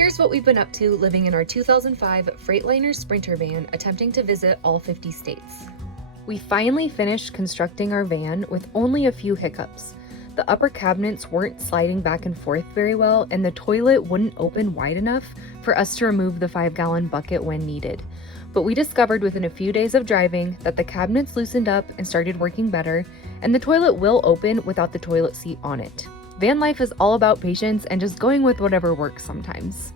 Here's what we've been up to living in our 2005 Freightliner Sprinter van, attempting to visit all 50 states. We finally finished constructing our van with only a few hiccups. The upper cabinets weren't sliding back and forth very well, and the toilet wouldn't open wide enough for us to remove the 5-gallon bucket when needed. But we discovered within a few days of driving that the cabinets loosened up and started working better, and the toilet will open without the toilet seat on it. Van life is all about patience and just going with whatever works sometimes.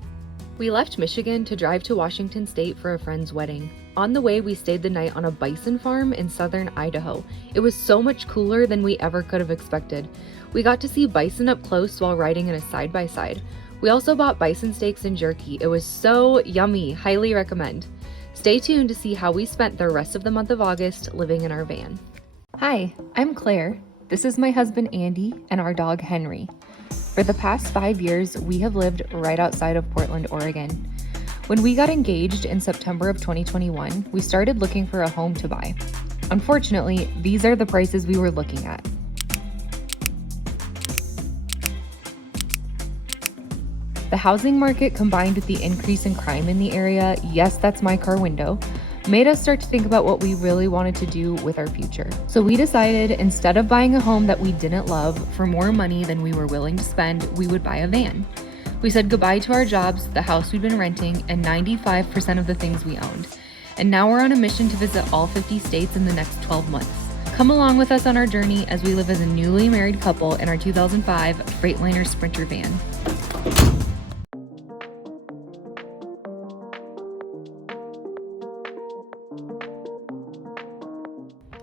We left Michigan to drive to Washington State for a friend's wedding. On the way, we stayed the night on a bison farm in southern Idaho. It was so much cooler than we ever could have expected. We got to see bison up close while riding in a side-by-side. We also bought bison steaks and jerky. It was so yummy. Highly recommend. Stay tuned to see how we spent the rest of the month of August living in our van. Hi, I'm Claire. This is my husband Andy and our dog Henry. For the past 5 years, we have lived right outside of Portland, Oregon. When we got engaged in September of 2021, we started looking for a home to buy. Unfortunately, these are the prices we were looking at. The housing market, combined with the increase in crime in the area, yes, that's my car window, made us start to think about what we really wanted to do with our future. So we decided, instead of buying a home that we didn't love for more money than we were willing to spend, we would buy a van. We said goodbye to our jobs, the house we'd been renting, and 95% of the things we owned. And now we're on a mission to visit all 50 states in the next 12 months. Come along with us on our journey as we live as a newly married couple in our 2005 Freightliner Sprinter van.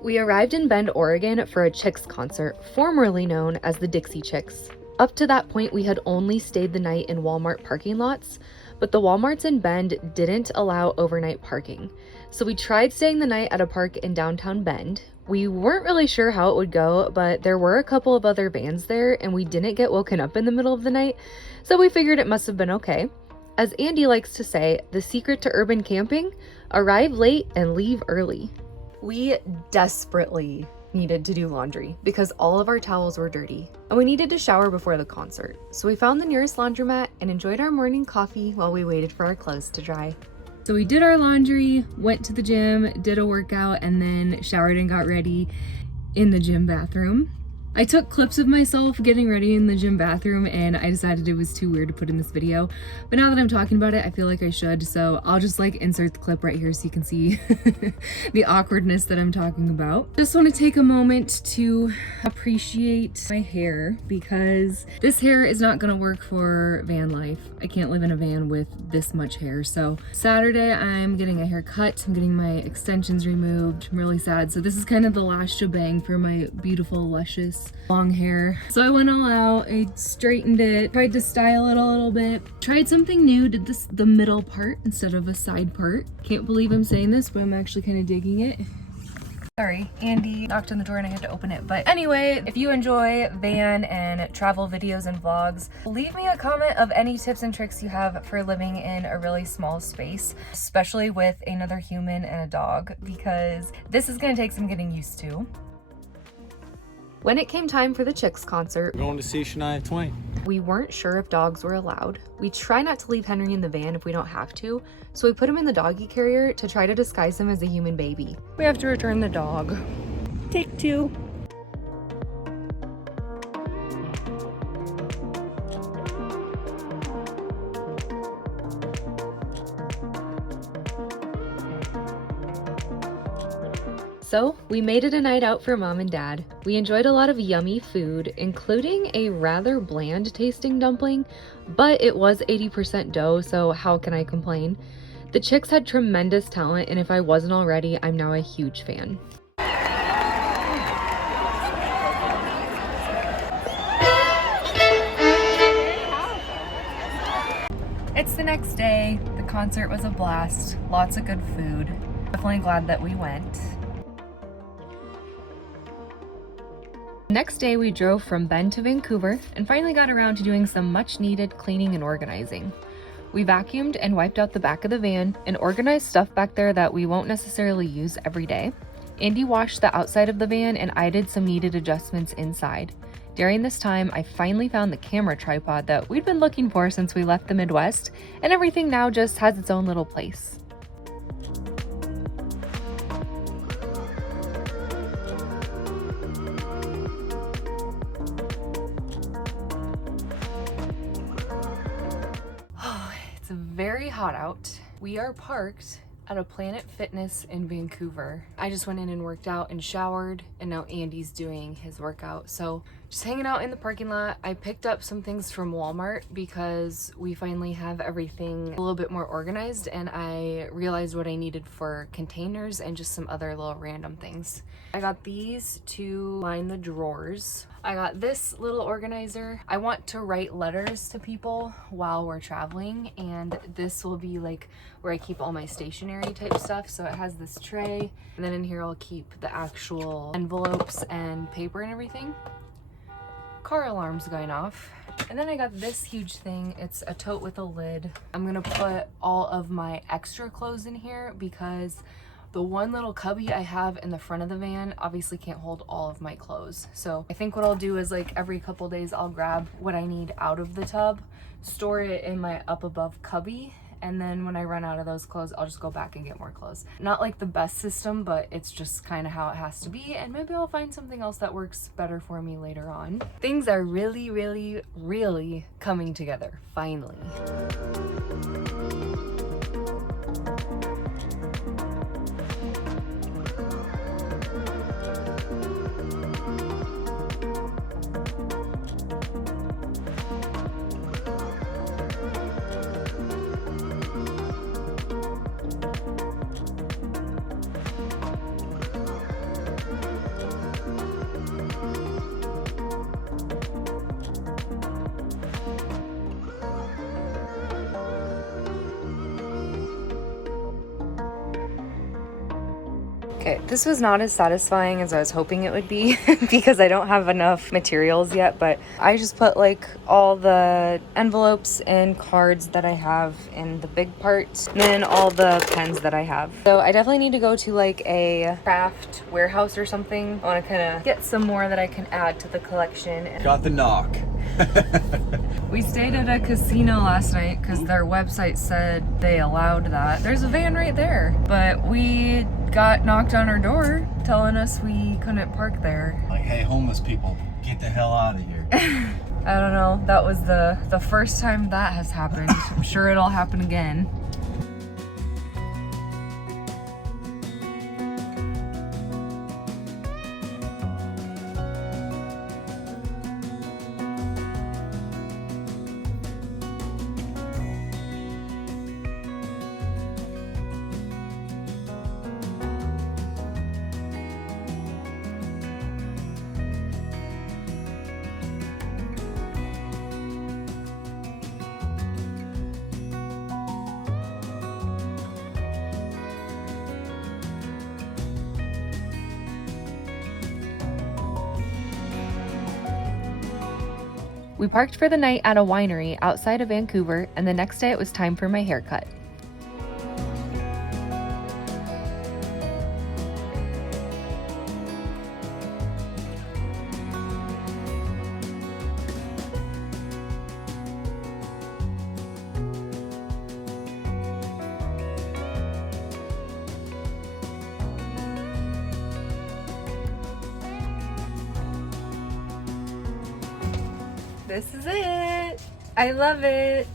We arrived in Bend, Oregon for a Chicks concert, formerly known as the Dixie Chicks. Up to that point, we had only stayed the night in Walmart parking lots, but the Walmarts in Bend didn't allow overnight parking. So we tried staying the night at a park in downtown Bend. We weren't really sure how it would go, but there were a couple of other vans there and we didn't get woken up in the middle of the night, so we figured it must have been okay. As Andy likes to say, the secret to urban camping: arrive late and leave early. We desperately needed to do laundry because all of our towels were dirty, and we needed to shower before the concert. So we found the nearest laundromat and enjoyed our morning coffee while we waited for our clothes to dry. So we did our laundry, went to the gym, did a workout, and then showered and got ready in the gym bathroom. I took clips of myself getting ready in the gym bathroom and I decided it was too weird to put in this video. But now that I'm talking about it, I feel like I should. So I'll just insert the clip right here so you can see the awkwardness that I'm talking about. Just want to take a moment to appreciate my hair because this hair is not going to work for van life. I can't live in a van with this much hair. So Saturday I'm getting a haircut. I'm getting my extensions removed. I'm really sad. So this is kind of the last shebang for my beautiful, luscious long hair. So I went all out, I straightened it, tried to style it a little bit, tried something new, did this the middle part instead of a side part. Can't believe I'm saying this, but I'm actually kind of digging it. Sorry, Andy knocked on the door and I had to open it. But anyway, if you enjoy van and travel videos and vlogs, leave me a comment of any tips and tricks you have for living in a really small space, especially with another human and a dog, because this is going to take some getting used to. When it came time for the Chicks concert, Going to see Shania Twain. we weren't sure if dogs were allowed. We try not to leave Henry in the van if we don't have to, so we put him in the doggy carrier to try to disguise him as a human baby. We have to return the dog. Take 2. So we made it a night out for mom and dad. We enjoyed a lot of yummy food, including a rather bland tasting dumpling, but it was 80% dough, so how can I complain? The Chicks had tremendous talent, and if I wasn't already, I'm now a huge fan. It's the next day. The concert was a blast. Lots of good food. Definitely glad that we went. Next day, we drove from Bend to Vancouver and finally got around to doing some much needed cleaning and organizing. We vacuumed and wiped out the back of the van and organized stuff back there that we won't necessarily use every day. Andy washed the outside of the van and I did some needed adjustments inside. During this time, I finally found the camera tripod that we'd been looking for since we left the Midwest, and everything now just has its own little place. Oh, it's very hot out. We are parked at a Planet Fitness in Vancouver. I just went in and worked out and showered, and now Andy's doing his workout. So just hanging out in the parking lot. I picked up some things from Walmart because we finally have everything a little bit more organized, and I realized what I needed for containers and just some other little random things. I got these to line the drawers. I got this little organizer. I want to write letters to people while we're traveling, and this will be like where I keep all my stationery type stuff. So it has this tray, and then in here I'll keep the actual envelopes and paper and everything. Car alarm's going off. And then I got this huge thing. It's a tote with a lid. I'm gonna put all of my extra clothes in here because the one little cubby I have in the front of the van obviously can't hold all of my clothes. So I think what I'll do is like every couple days I'll grab what I need out of the tub, store it in my up above cubby, and then when I run out of those clothes, I'll just go back and get more clothes. Not like the best system, but it's just kind of how it has to be, and maybe I'll find something else that works better for me later on. Things are really, really, really coming together, finally. Okay, this was not as satisfying as I was hoping it would be because I don't have enough materials yet, but I just put like all the envelopes and cards that I have in the big part, and then all the pens that I have. So I definitely need to go to like a craft warehouse or something. I want to kind of get some more that I can add to the collection. Got the knock. We stayed at a casino last night because their website said they allowed that. There's a van right there, but we got knocked on our door telling us we couldn't park there. Like, hey, homeless people, get the hell out of here. I don't know. That was the first time that has happened. I'm sure it'll happen again. We parked for the night at a winery outside of Vancouver, and the next day it was time for my haircut. This is it. I love it.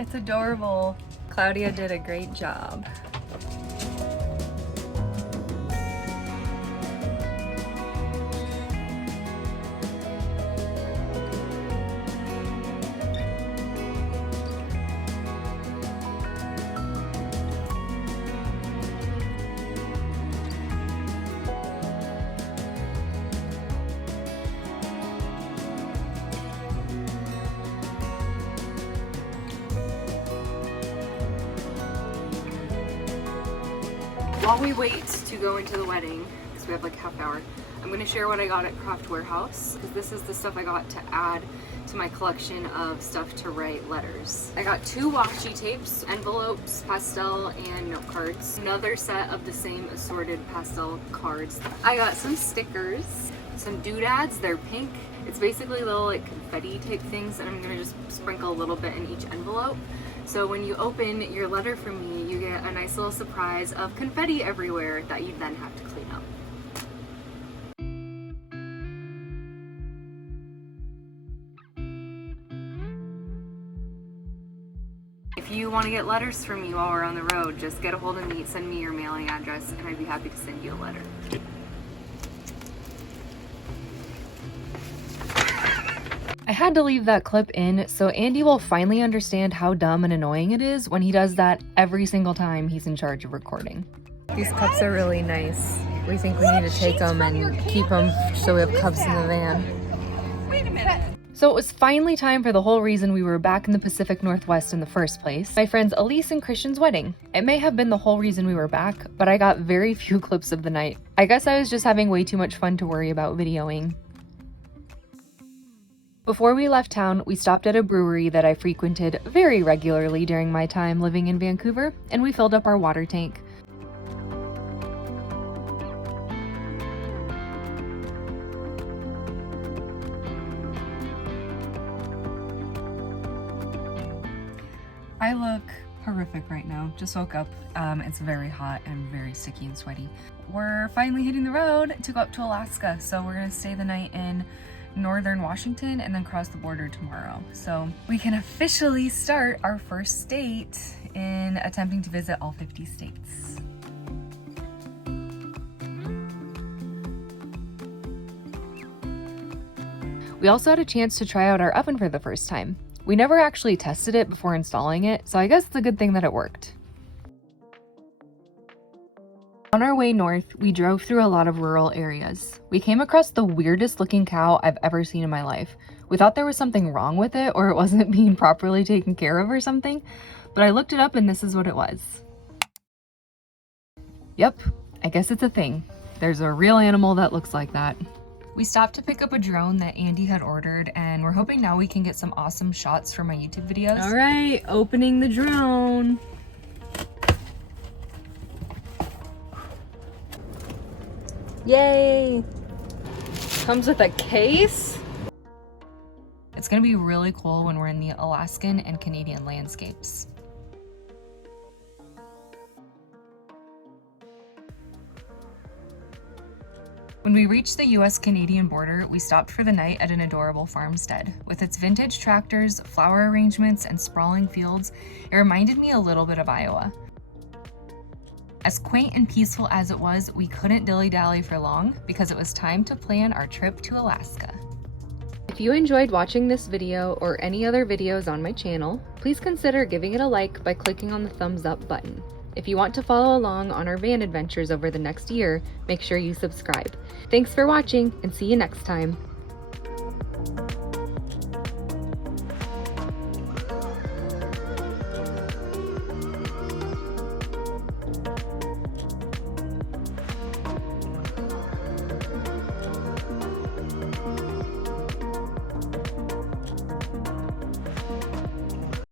It's adorable. Claudia did a great job. While we wait to go into the wedding, because we have like half an hour, I'm going to share what I got at Craft Warehouse, because this is the stuff I got to add to my collection of stuff to write letters. I got 2 washi tapes, envelopes, pastel, and note cards. Another set of the same assorted pastel cards. I got some stickers. some doodads. They're pink. It's basically little like confetti type things, and I'm gonna just sprinkle a little bit in each envelope. So when you open your letter from me, you get a nice little surprise of confetti everywhere that you then have to clean up. If you want to get letters from me while we're on the road, just get a hold of me, send me your mailing address, and I'd be happy to send you a letter. I had to leave that clip in so Andy will finally understand how dumb and annoying it is when he does that every single time he's in charge of recording. These cups are really nice. We think we need to take them and keep them so we have cups in the van. Wait a minute. So it was finally time for the whole reason we were back in the Pacific Northwest in the first place, my friends Elise and Christian's wedding. It may have been the whole reason we were back, but I got very few clips of the night. I guess I was just having way too much fun to worry about videoing. Before we left town, we stopped at a brewery that I frequented very regularly during my time living in Vancouver, and we filled up our water tank. I look horrific right now. Just woke up. It's very hot and very sticky and sweaty. We're finally hitting the road to go up to Alaska, so we're gonna stay the night in northern Washington and then cross the border tomorrow. So we can officially start our first state in attempting to visit all 50 states. We also had a chance to try out our oven for the first time. We never actually tested it before installing it, so I guess it's a good thing that it worked. On our way north, we drove through a lot of rural areas. We came across the weirdest looking cow I've ever seen in my life. We thought there was something wrong with it or it wasn't being properly taken care of or something, but I looked it up and this is what it was. Yep, I guess it's a thing. There's a real animal that looks like that. We stopped to pick up a drone that Andy had ordered, and we're hoping now we can get some awesome shots for my YouTube videos. All right, opening the drone. Yay! Comes with a case? It's gonna be really cool when we're in the Alaskan and Canadian landscapes. When we reached the US-Canadian border, we stopped for the night at an adorable farmstead. With its vintage tractors, flower arrangements, and sprawling fields, it reminded me a little bit of Iowa. As quaint and peaceful as it was, we couldn't dilly-dally for long because it was time to plan our trip to Alaska. If you enjoyed watching this video or any other videos on my channel, please consider giving it a like by clicking on the thumbs up button. If you want to follow along on our van adventures over the next year, make sure you subscribe. Thanks for watching and see you next time.